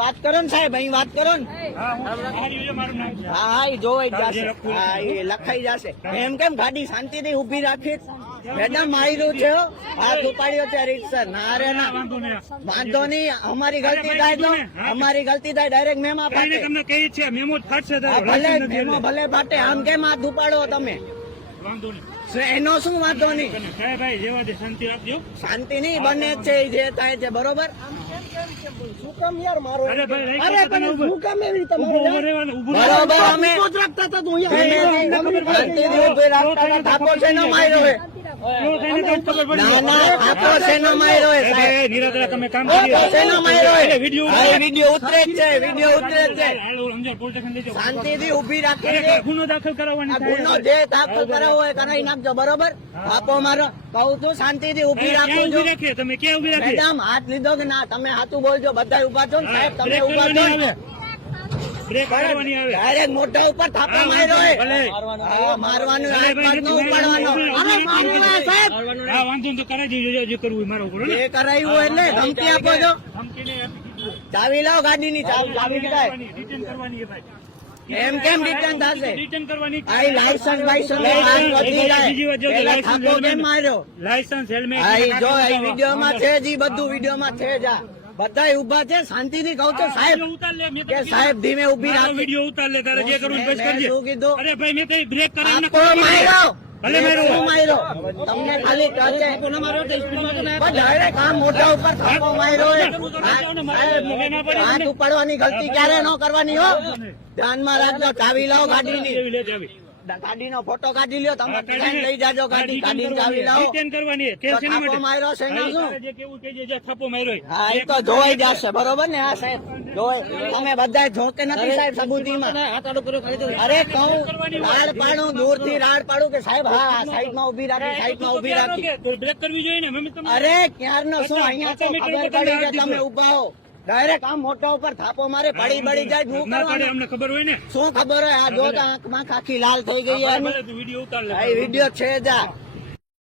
વાત કરો ને સાહેબ અહીં વાત કરો ને. હા હા એ જોવાઈ જશે. હા એ લખાઈ જશે. એમ કેમ ગાડી શાંતિથી ઊભી રાખી? મેડમ મારી છે. હાથ ઉપાડ્યો છે રીક્ષા ના રે ના. વાંધો નહીં. અમારી ગલતી થાય તો અમારી ગલતી થાય ડાયરેક્ટ મેમ આપણે તમને કહીએ છીએ મેમો ફાટશે ભલે. ભલે ફાટે. આમ કેમ હાથ ઉપાડો તમે? વાંધો નહીં એનો શું વાંધો નહીં સાહેબ ભાઈ જેવા દે શાંતિ આપજો શાંતિ નહીં બને જ છે જે થાય છે બરોબર અમે રાખતા હતા તો અહીંયા શાંતિથી ઊભી રાખી ગુનો દાખલ કરાવવાની જે દાખલ હોય નાખજો બરોબર આપો મારો કહું છું શાંતિથી ઊભી છું તમે ક્યાં હાથ લીધો કે ના તમે હાથું બોલજો બધા ઊભા છો ને સાહેબ તમે ઊભા છો. બ્રેક કરવાની આવે. ડાયરેક્ટ મોઢા ઉપર થાપો માર્યો હે ભલે. હા, મારવાનું ભલે, એક ભાઈ, બાજુ ઉપાડવાનો. અરે મારું સાહેબ. હા, વાંધો તો કરાવી દેજો, જે કરવું હોય ઉપર, એ કરાયું એટલે ધમકી આપો છો. ધમકીને આપી દીધું. ચાવી લાવો ગાડીની ચાવી ચાવી કીધાય રિટર્ન કરવાની એ ભાઈ. એમ કેમ રિટર્ન થશે? રિટર્ન કરવાની આઈ લાયસન્સ લાયસન્સ હેલ્મેટ આ જો આ ઈ છે જ બધું વિડીયોમાં છે જ. આ બધા ઊભા છે શાંતિથી કહું છું સાહેબ ઉતાર લે મેં કે સાહેબ ધીમે ઊભી રાખી. વીડિયો ઉતાર લે તારે જે કરવું બસ કરજે. શું કીધું? અરે ભાઈ મેં કઈ બ્રેક કરાવી આપો માર્યો? ભલે માર્યો. માર્યો? તમને ખાલી ટચે પણ direct આમ મોઢા ઉપર થાપો માર્યો હાથ ઉપાડવાની ગલતી ક્યારે ન કરવાની હો? ધ્યાનમાં રાખજો ચાવી લાવો ગાડીની. એવી નો ફોટો કાઢી લ્યો તમે લઈ જાજો ગાડી કાઢી ચાવી લાવો. રિટર્ન કરવાની તો થાપો માર્યો છે ને શું? જે કેવું કહેજે, જે થપ્પો માર્યો હા એ તો જોવાઈ જશે બરોબર ને? હા સાહેબ તમે બધા જોકે નથી સાહેબ સબૂતીમાં. અરે કહું રાડ પાડું દૂરથી રાડ પાડું કે સાહેબ હા સાઈડમાં ઊભી રાખી સાઈડમાં ઊભી રાખી. બ્રેક કરવી જોઈએ ને? અરે ક્યારનો શું? અહીંયા તો ખબર પડી કે તમે ઊભા હો. ડાયરેક્ટ આમ મોટા ઉપર થાપો મારે પડી બળી જાય શું કરવાનું? અમને ખબર હોય ને? શું ખબર હોય? આ જો આંખ આંખમાં ખાખી લાલ થઈ ગઈ વીડિયો ઉતાર વીડિયો છે જા. આ